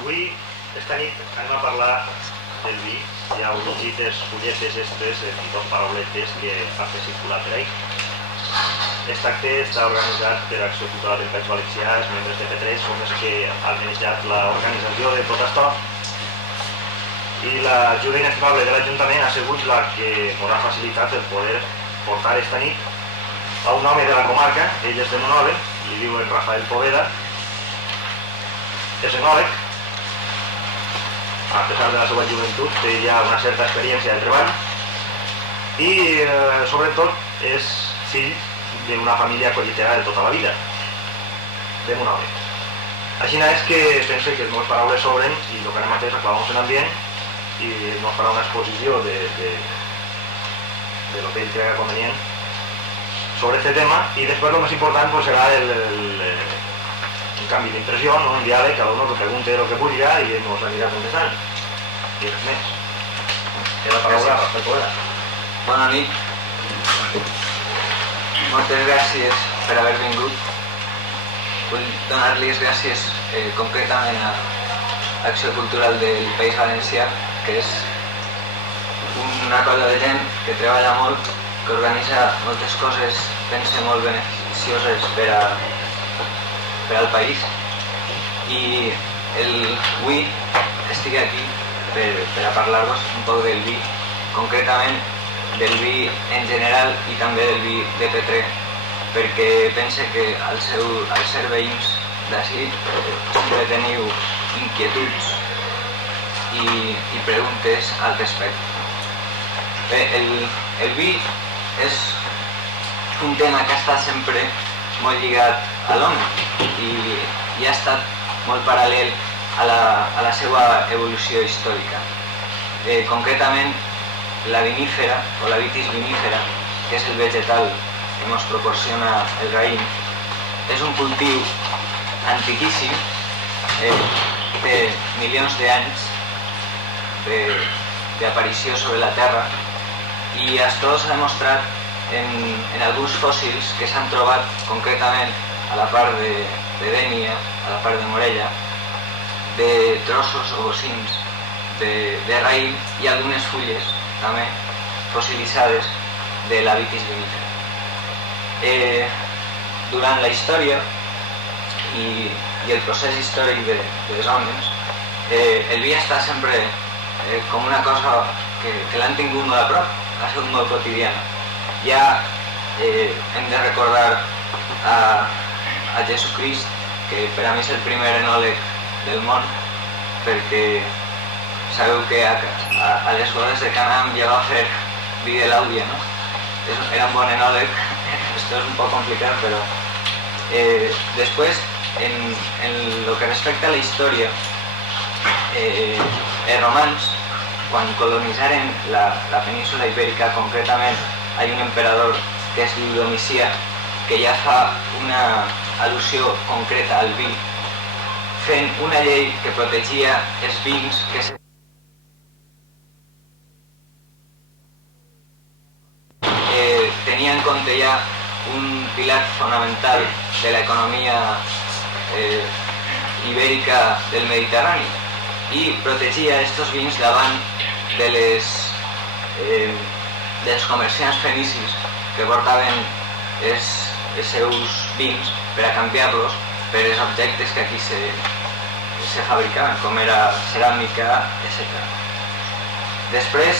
Avui, esta nit, anem a parlar del vi. Hi ha unes fulletes estes i dos parauletes que han fet circular per ahí. Aquest acte està organitzat per Acció Cultural del País Valencià, els membres de P3 són els que han manejat l'organització de tot això, i l'ajuda inestimable de l'Ajuntament ha sigut la que ens ha facilitat el poder portar esta nit a un home de la comarca, ell és de Monòleg, li diuen Rafael Poveda, és enòleg, a pesar de la seva joventut, té ja una certa experiència de treball i sobretot és fill d'una família collitera de tota la vida, de Monòleg. Així és que pense que les meves paraules sobren i el que anem a fer és aclarar-nos en ambient i ens farà una exposició de lo que ell crega convenient sobre aquest tema i després el més important pues, serà un canvi d'impressió, no? Un diàleg, cada un que pregunte el que vulgui i ens anirà contestant. I res més. Té la paraula a Rafael Poveda. Bona nit. Moltes gràcies per haver vingut. Vull donar-li les gràcies concretament a Acció Cultural del País Valencià, que és una colla de gent que treballa molt, que organitza moltes coses, pense molt beneficioses per al país. I avui estic aquí per a parlar-vos un poc del vi, concretament del vi en general i també del vi de P3, perquè pense que al ser veïns d'ací sempre teniu inquietuds i preguntes al respecte. Bé, el vi és un tema que ha estat sempre molt lligat a l'home i ha estat molt paral·lel a la seva evolució històrica. Concretament, la vinífera, o la vitis vinífera, que és el vegetal que ens proporciona el raïm, és un cultiu antiquíssim, té milions d'anys d'aparició sobre la Terra i això s'ha demostrat en alguns fòssils que s'han trobat concretament a la part de Dénia, a la part de Morella, de trossos o bocins de raïm i algunes fulles també fossilitzades de la vitis vinífera. Durant la història i el procés històric dels homes, el vi està sempre com una cosa que l'han tingut molt a prop, ha sigut molt quotidiana. Ja hem de recordar a Jesucrist, que per a mi és el primer enòleg del món, perquè sabeu que a les bodes de Canaán ja va fer vi de l'àudia, no? Era un bon enòleg, esto és un poc complicat, però després, en el que respecta a la història, els romans, quan colonitzaren la península ibèrica, concretament hi ha un emperador que es diu Domicià, que ja fa una al·lusió concreta al vi, fent una llei que protegia els vins que tenia en compte ja un pilar fonamental de l'economia ibèrica del Mediterrani i protegia aquests vins davant dels comerciants fenicis que portaven els seus vins per a canviar-los per els objectes que aquí se fabricaven, com era ceràmica, etc. Després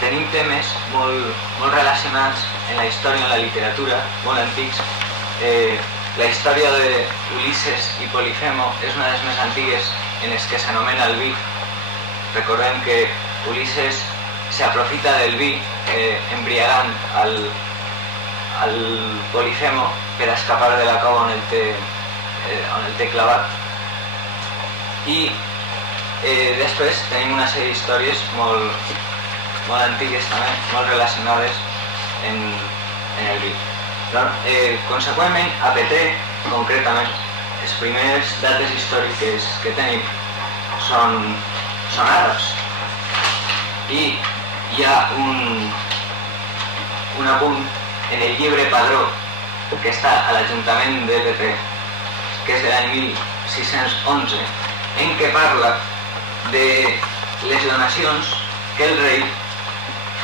tenim temes molt relacionats en la història i en la literatura, molt antics. La història d'Ulisses i Polifemo és una de les més antigues en les que s'anomena el vi. Recordem que Ulisses s'aprofita del vi embriagant al Polifemo per escapar de la cova on el té clavat. I després tenim una sèrie d'històries molt antigues també, molt relacionades en el vi. Conseqüentment, a P3, concretament, les primeres dates històriques que tenim són àrabs. I hi ha un apunt en el llibre Padró que està a l'Ajuntament de P3, que és de l'any 1611, en què parla de les donacions que el rei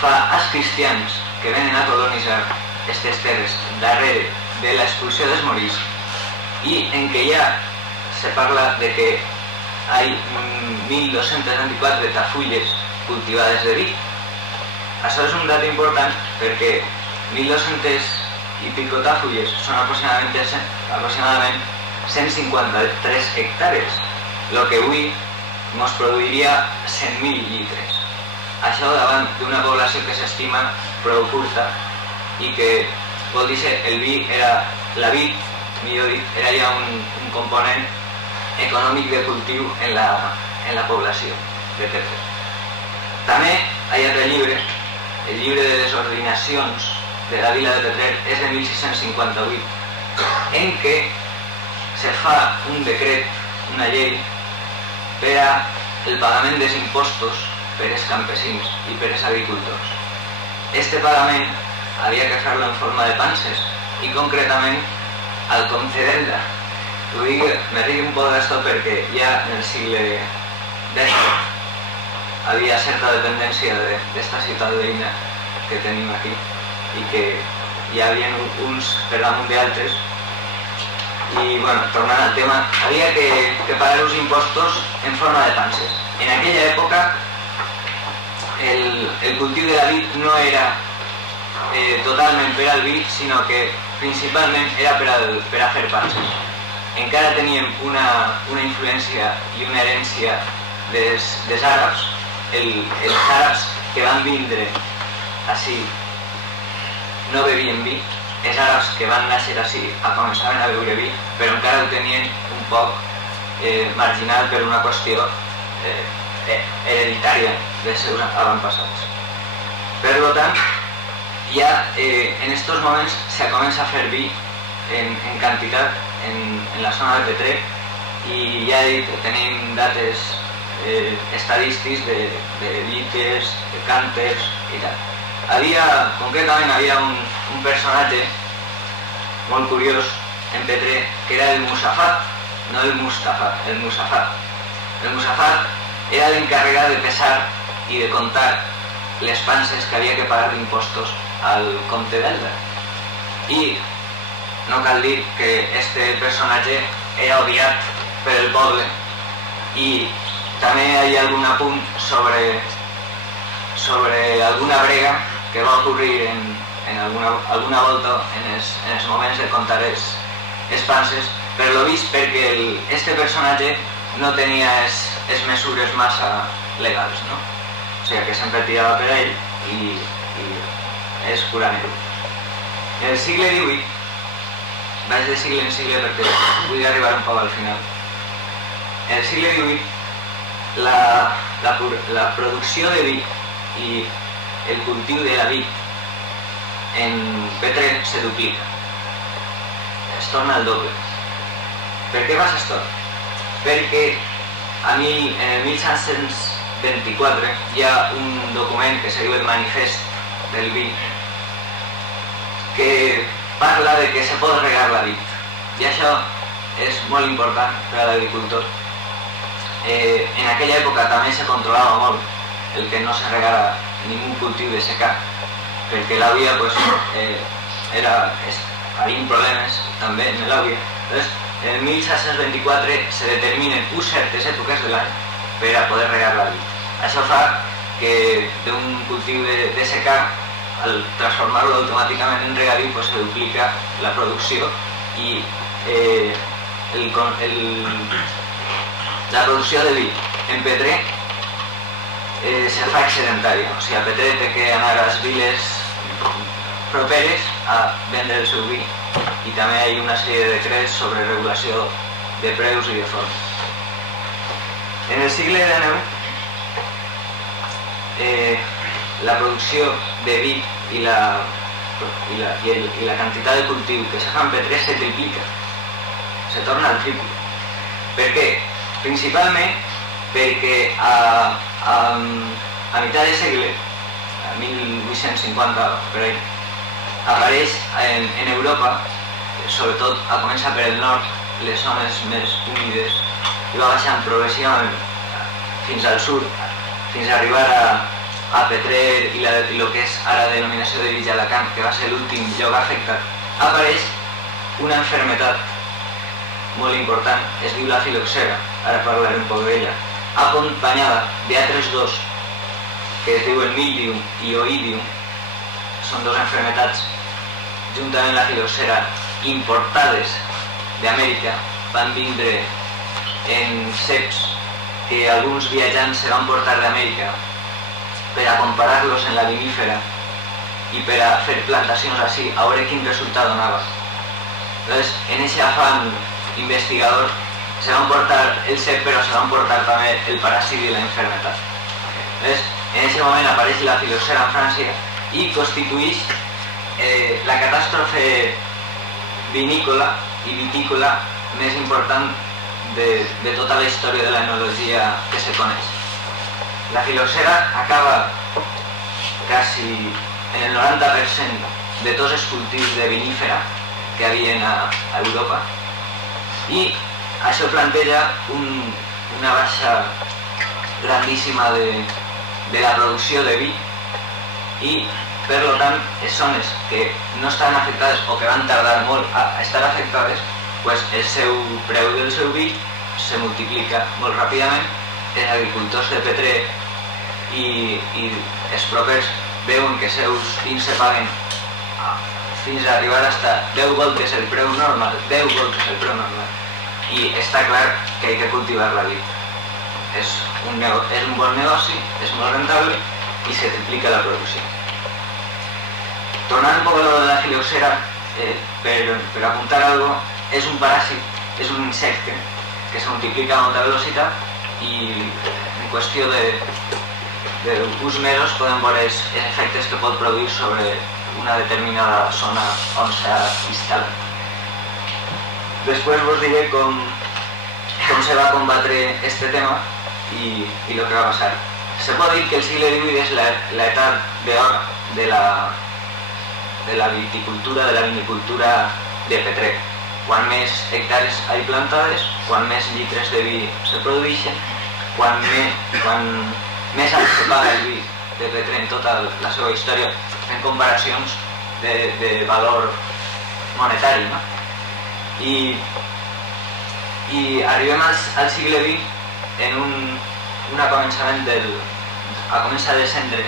fa als cristians que venen a colonitzar aquestes terres darrere de l'expulsió dels moriscs, i en què ja se parla de que hi ha 1.224 tafulles cultivades de vi. Això és un dat important perquè 1.200 i pico tafulles són aproximadament 153 hectàrees, el que avui ens produiria 100.000 litres. Això davant d'una població que s'estima prou curta i que vol dir que el vi era, la vid, millor dit, era ja un component econòmic de cultiu en la població de terres. També hi ha altre llibre, el llibre de les ordinacions de la vila de Petrer, és de 1658, en què se fa un decret, una llei, per al pagament dels impostos per als campesins i per als agricultors. Este pagament havia que fer-lo en forma de panses i concretament al comte d'Elda. Me ric un poc d'això perquè ja en el segle X havia certa dependència d'esta ciutat veïna que tenim aquí i que hi havia uns per damunt d'altres. I, bueno, tornant al tema, havia que pagar els impostos en forma de panses. En aquella època el cultiu de la vid no era totalment per al vi, sinó que principalment era per a fer panses. Encara teníem una influència i una herència dels àrabs. Els àrabs que van vindre així no bevien vi, els àrabs que van néixer així començaven a beure vi, però encara ho tenien un poc marginal per una qüestió hereditària dels seus avantpassats. Per tant, ja en aquests moments se comença a fer vi en quantitat en la zona de Petrer i ja he dit, tenim dates estadístics de litres, de cànters i tal. Concretament havia un personatge molt curiós en Petrer que era el Musafat, no el Mustafa, el Musafat. El Musafat era l'encarregat de pesar i de comptar les panses que havia que pagar d'impostos al comte d'Elda. I no cal dir que este personatge era odiat per el poble i també hi ha algun apunt sobre alguna brega que va ocorrir en alguna volta en els moments de comptar els panses, per lo vist perquè este personatge no tenia les mesures massa legals, no? O sigui que sempre tirava per ell i és pura anècdota. En el segle XVIII, vaig de segle en segle perquè vull arribar un poc al final. En el segle XVIII la producció de vi i el cultiu de la vid en Petrer se duplica, es torna al doble. Per què passa això? Perquè en el 1724 hi ha un document que se diu el Manifest del Vi que parla de que se pot regar la vid, i això és molt important per a l'agricultor. En aquella època també se controlava molt el que no se regara ningú cultiu de secà, perquè l'àvia havia problemes també en l'àvia. En el 1724 se determinen certes èpoques de l'any per a poder regar la vid. Això fa que d'un cultiu de secà, al transformar-lo automàticament en regadiu, se duplica la producció i la producció de vi en Petrer se fa excedentària. O sigui, a Petrer té que anar a les viles properes a vendre el seu vi i també hi ha una sèrie de decrets sobre regulació de preus i de formes. En el segle XIX la producció de vi i la quantitat de cultiu que se fa en Petrer se triplica, se torna al triple. Per què? Principalment perquè a meitat de segle, a 1850 per ahí, apareix en Europa, sobretot a començar per el nord, les zones més humides, i va baixant progressivament fins al sud, fins a arribar a Petrer i el que és ara denominació de Villa Alacant, que va ser l'últim lloc afectat, apareix una malaltia molt important, es diu la filoxera, ara parlaré un poc d'ella, acompanyada d'altres dos, que es diuen mildium i oïdium, són dos malalties, juntament la filoxera, importades d'Amèrica, van vindre en ceps que alguns viatjants se van portar d'Amèrica per a comparar-los en la vinífera i per a fer plantacions així, a veure quin resultat donava. Entonces, en ese afán investigador se van portar el cep, però se van portar també el paràsit i la enfermedad. Entonces, en ese moment apareix la filoxera en França i constitueix la catàstrofe vinícola i vitícola més important de tota la història de l'enologia que se coneix. La filoxera acaba quasi en el 90% de tots els cultius de vinífera que hi havia a Europa i això planteja una baixa grandíssima de la producció de vi i, per tant, les zones que no estan afectades o que van tardar molt a estar afectades, pues el seu preu del seu vi se multiplica molt ràpidament. Els agricultors de Petrer i els propers veuen que els seus vins se paguen fins a arribar a 10 voltes el preu normal, 10 voltes el preu normal. I està clar que hay que cultivar la vid. És un bon negoci, és molt rentable i se triplica la producció. Tornant un poc a lo de la filoxera, per apuntar algo, és un paràsit, és un insecte que se multiplica a molta velocitat i en qüestió d'uns mesos podem veure els efectes que pot produir sobre una determinada zona on s'ha instal·lat. Després vos diré com se va combatre este tema y lo que va a pasar. Se puede decir que el siglo XVIII es la etapa de oro de la viticultura, de la vinicultura de Petrer. Quan més hectàrees hi plantades, quan més litres de vi se produeixen, quan més alt se paga el vi de Petrer en tota la seva història, fent comparacions de valor monetari, no? I arribem al segle XX en un començament a començar a descendre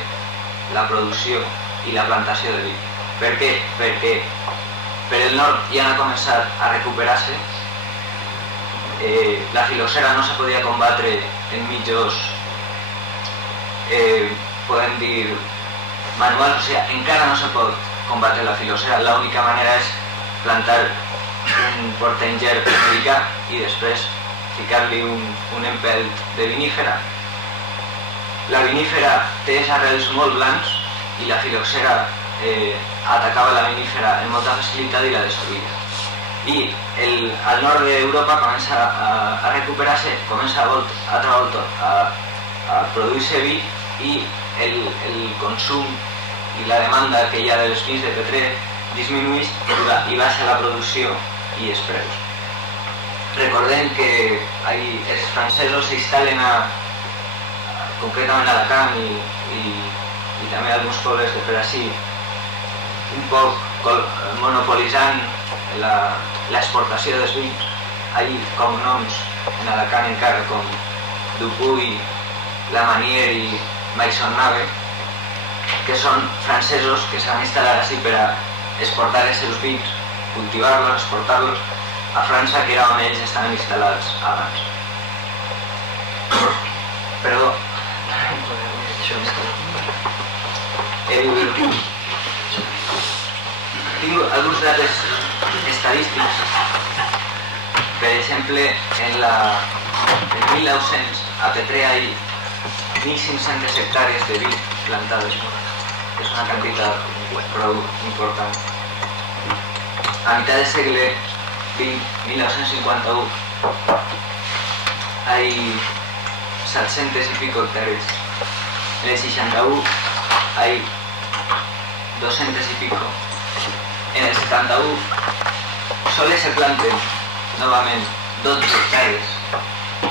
la producció i la plantació de vi. Per què? Perquè per el nord ja han començat a recuperar-se, la filoxera no se podia combatre en mitjans, podem dir, manuals, o sigui, encara no se pot combatre la filoxera, l'única manera és plantar un portanger americà i després ficar-li un empelt de vinífera. La vinífera té els arrels molt blancs i la filoxera atacava la vinífera amb molta facilitat i la destruïa. I al nord d'Europa comença a recuperar-se, comença altra volta a produir-se vi i el consum i la demanda que hi ha dels vins de Petrer disminueix i baixa la producció i els preus. Recordem que els francesos s'instal·len concretament a Alacant i també a alguns pobles de per ací, un poc monopolitzant l'exportació dels vins. Hi ha cognoms en Alacant encara com Dupuy, Lamanier i Maisonneuve, que són francesos que s'han instal·lat així per a exportar els seus vins, cultivar-los, exportar-los a França, que era on ells estaven instal·lats abans. Perdó. Tinc alguns dades estadístics. Per exemple, en 1900 a Petrer hi ha 1.500 hectàrees de vi plantades. És una quantitat prou important. A mitad del segle XX, 1951, hay 700 y pico hectáreas. En el 61 hay 200 y pico. En el 71 solo se planten nuevamente 12 hectáreas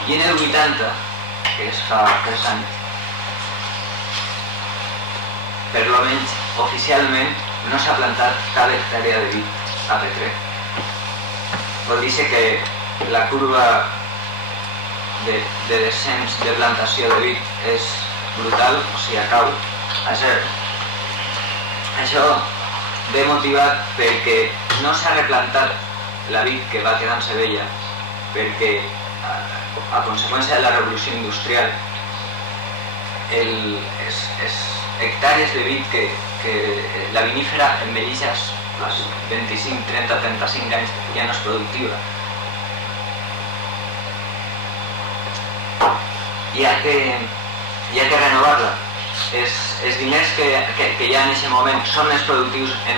I en el 80, que és fa 3 anys, per lo menys oficialment no s'ha plantat cap hectàrea de vid a Petrer. Vol dir que la curva de descens de plantació de vid és brutal, o sigui, cau a zero. Això ve motivat perquè no s'ha replantat la vid que va quedant-se vella, perquè a conseqüència de la revolució industrial hectàrees de vid que la vinífera envelleix als 25, 30, 35 anys ja no és productiva. Hi ha que renovar-la. Els diners que hi ha en aquest moment són més productius en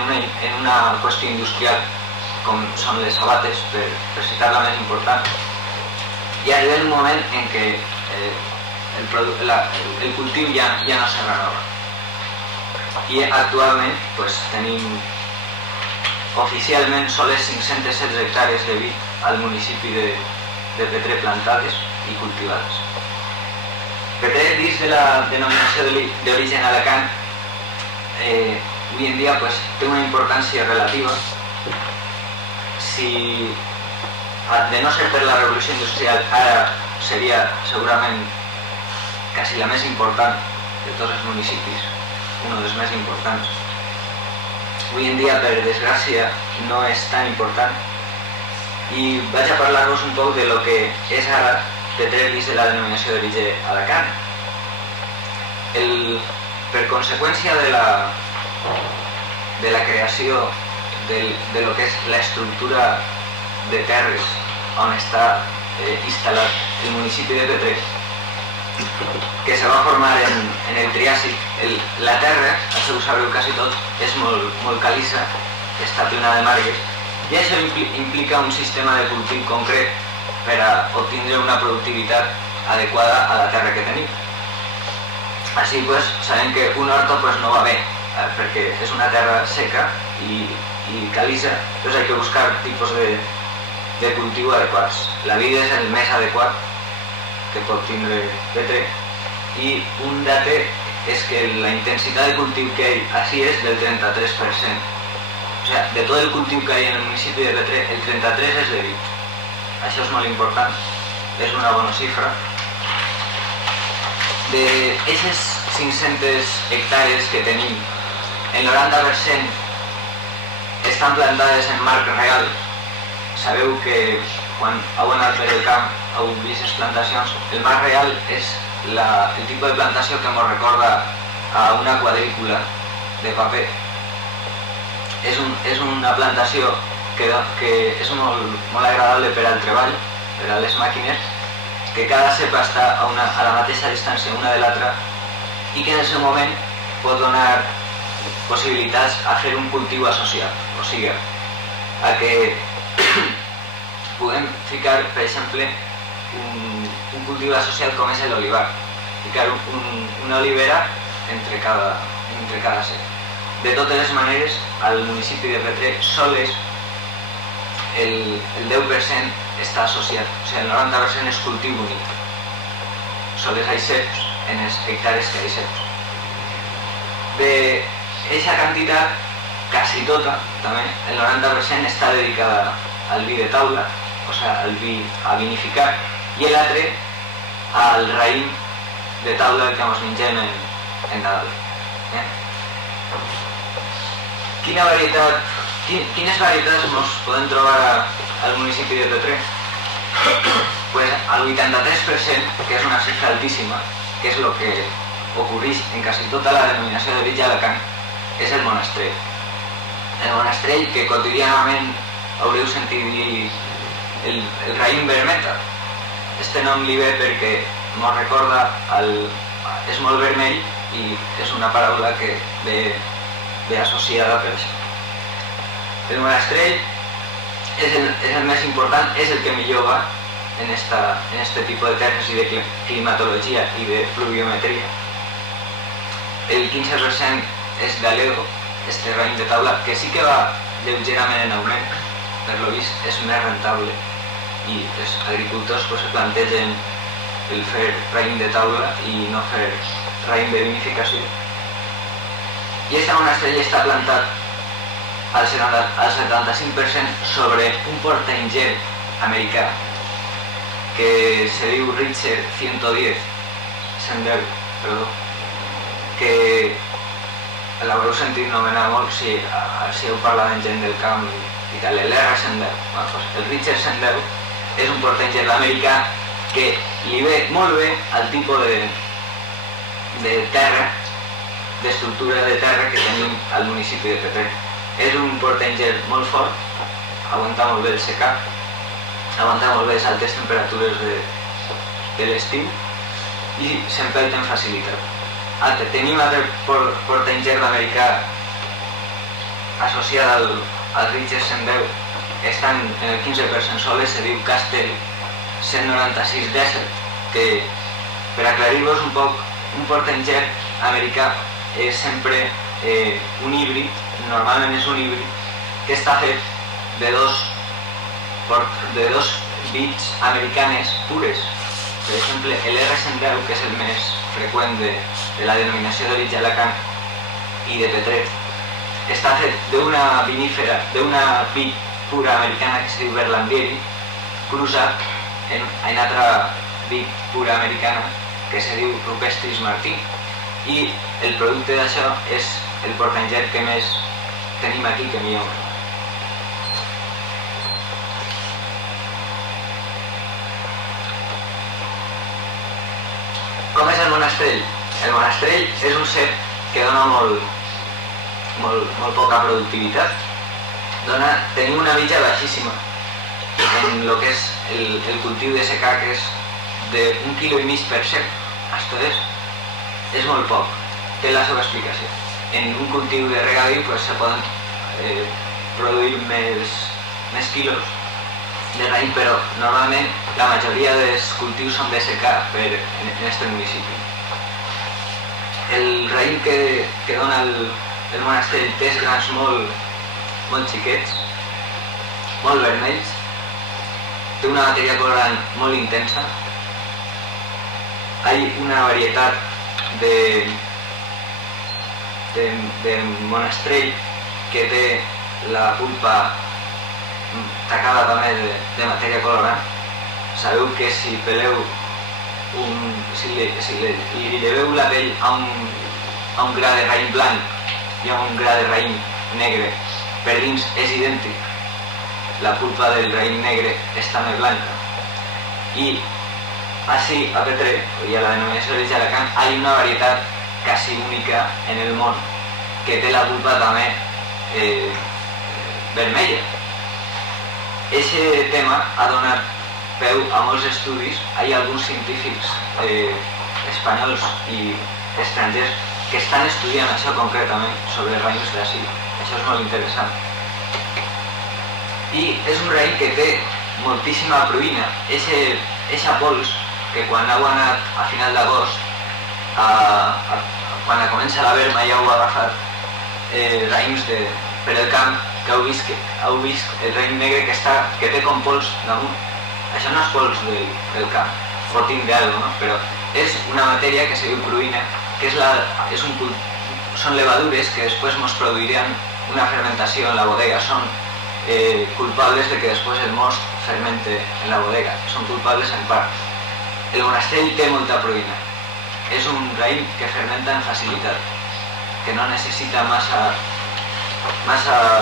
una qüestió industrial com són les sabates, per citar la més important. I arriba un moment en què el cultiu ja no se renova. I actualment tenim oficialment soles 516 hectàrees de vid al municipi de Petrer plantades i cultivades. Petrer, dins de la denominació d'origen Alacant, avui en dia té una importància relativa. Si de no ser per la revolució industrial, ara seria segurament quasi la més important de tots els municipis, un dels més importants. Avui en dia, per desgràcia, no és tan important. I vaig a parlar-vos un poc de lo que és ara Petrer dins de la denominació d'origen Alacant. Per conseqüència de la creació de lo que és l'estructura de terres on està instal·lat el municipi de Petrer, que se va formar en el Triàsic. La terra, això ho sabreu quasi tots, és molt caliça, està plena de margues, i això implica un sistema de cultiu concret per a obtindre una productivitat adequada a la terra que tenim. Així sabem que un horto no va bé, perquè és una terra seca i caliça, doncs hay que buscar tipus de cultiu adequats. La vid és el més adequat que pot tindre Petrer, i un date és que la intensitat de cultiu que hi ha així és del 33%. O sigui, de tot el cultiu que hi ha en el municipi de Petrer, el 33% és de vid. Això és molt important, és una bona xifra. D'aquestes 500 hectàrees que tenim, el 90% estan plantades en marc real. Sabeu que quan heu anat per el camp, heu vist les plantacions. El marc real és el tipus de plantació que ens recorda a una quadrícula de paper. És una plantació que és molt agradable per al treball, per a les màquines, que cada cepa està a la mateixa distància una de l'altra i que en el seu moment pot donar possibilitats a fer un cultiu associat, o sigui, a que puguem ficar, per exemple, un cultiu associat com és l'olivar, ficar una olivera entre cada cep. De totes les maneres, al municipi de Petrer sols el 10% està associat, o sigui, el 90% és cultiu únic. Sols hi ha ceps en les hectàrees que hi ha ceps. D'aquesta quantitat, quasi tota, també, el 90% està dedicada al vi de taula, o sigui, al vi a vinificar, i l'altre al raïm de taula que ens mengem en Nadal. Quines varietats ens podem trobar al municipi de Petrer? El 83%, que és una xifra altíssima, que és el que ocorreix en quasi tota la denominació de Villa Alacant, és el monastrell. El monastrell, que quotidianament haureu sentit dir el raïm vermeta. Este nom li ve perquè ens recorda, és molt vermell i és una paraula que ve associada per això. El monastrell és el més important, és el que millor va en este tipus de terres i de climatologia i de pluviometria. El 15% és d'Aledo, este raïm de taula, que sí que va lleugerament en augment, per lo vist és més rentable i els agricultors plantegen el fer raïm de taula i no fer raïm de vinificació. I aquest monastrell està plantat al 75% sobre un portanger americà que se diu Richard 110, perdó, que l'haureu sentit nomenar molt si heu parlat amb gent del camp i tal, l'R110. El Richard 110 és un portanger americà que li ve molt bé al tipus de terra, d'estructura de terra que tenim al municipi de Petrer. És un portanger molt fort, aguanta molt bé el secà, aguanta molt bé les altes temperatures de l'estiu i s'empelta amb facilitat. Tenim un altre portanger americà associat al Richard 110, està en el 15% soles, se diu Castel 196 Desert, que per aclarir-vos un poc, un portanger americà és sempre un híbrid, normalment és un híbrid que està fet de dos bits americanes pures. Per exemple, l'R110, que és el més freqüent de la denominació d'origen Alacant i de Petrer, està fet d'una vinífera, d'una vid pura americana que se diu Berlandieri, cruzat en altra vid pura americana que se diu Rupestris Martí, i el producte d'això és el portanger que més tenim aquí, que millor. Com és el monastrell? El monastrell és un cep que dona molt poca productivitat. Tenim una mitja baixíssima en el que és el cultiu de secà, que és d'1,5 kg per cep. Esto és molt poc, té la seva explicació. En un cultiu de regadío se poden produir més quilos de raïm, però normalment la majoria dels cultius són de secà en aquest municipi. El raïm que dona el monastrell té grans molt xiquets, molt vermells, té una matèria colorant molt intensa. Hi ha una varietat de monastrell que té la pulpa tacada també de matèria colorant. Sabeu que si peleu si li lleveu la pell a un gra de raïm blanc i a un gra de raïm negre, per dins és idèntic. La pulpa del raïm negre és també blanca. I així, a Petrer, i a la denominació d'origen Alacant, hi ha una varietat quasi única en el món, que té la pulpa també vermella. Aquest tema ha donat peu a molts estudis. Hi ha alguns científics espanyols i estrangers que estan estudiant això concretament sobre els raïms d'ací. Això és molt interessant. I és un raïm que té moltíssima pruïna. Eixa pols que quan heu anat a final d'agost, quan comença la verma i heu agafat raïms per el camp, que heu vist el raïm negre que té com pols damunt. Això no és pols del camp, botín d'algo, no? Però és una matèria que se diu pruïna, que són levadures que després ens produiran una fermentació en la bodega. Són culpables de que després el most fermente en la bodega. Són culpables en part. El monastrell té molta pruïna. És un raïm que fermenta amb facilitat, que no necessita massa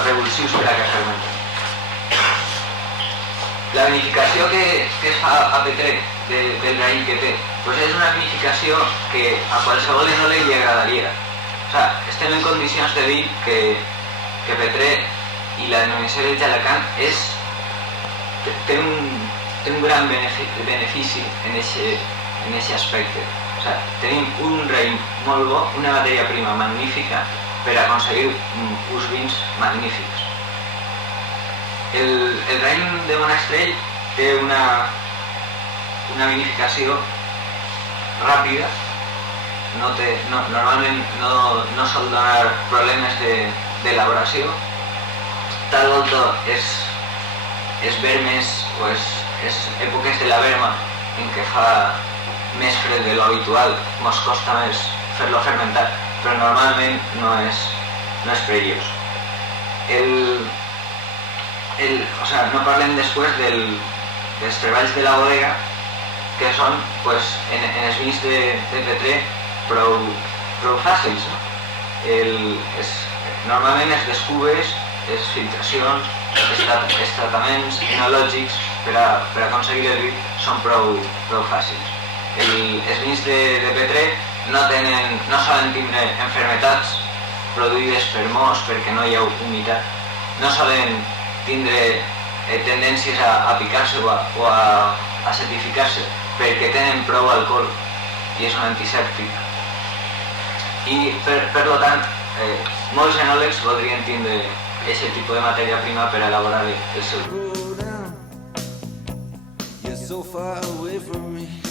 revulsius per a que fermenten. La vinificació que es fa a Petrer del raïm que té, és una vinificació que a qualsevol enòleg li agradaria. Estem en condicions de dir que Petrer i la denominació d'origen Alacant té un gran benefici en aquest aspecte. Tenim un raïm molt bo, una matèria prima magnífica per aconseguir uns vins magnífics. El raïm de monastrell té una vinificació ràpida, normalment no sol donar problemes d'elaboració. Tal volta és vermes o és èpoques de la verma en què fa més fred de lo habitual, ens costa més fer-lo fermentar, però normalment no és perillós. No parlem després dels treballs de la bodega, que són en els vins de P3 prou fàcils. Normalment els descubres, les filtracions, els tractaments enològics per a aconseguir el vi són prou fàcils. Els vins de P3 no solen tindre enfermetats produïdes per mos perquè no hi ha humitat, no solen tindre tendències a picar-se o a acidificar-se perquè tenen prou alcohol i és un antisèptic. I per tant, molts enòlegs voldrien tindre aquest tipus de matèria prima per elaborar el seu vi. You're so far away from me.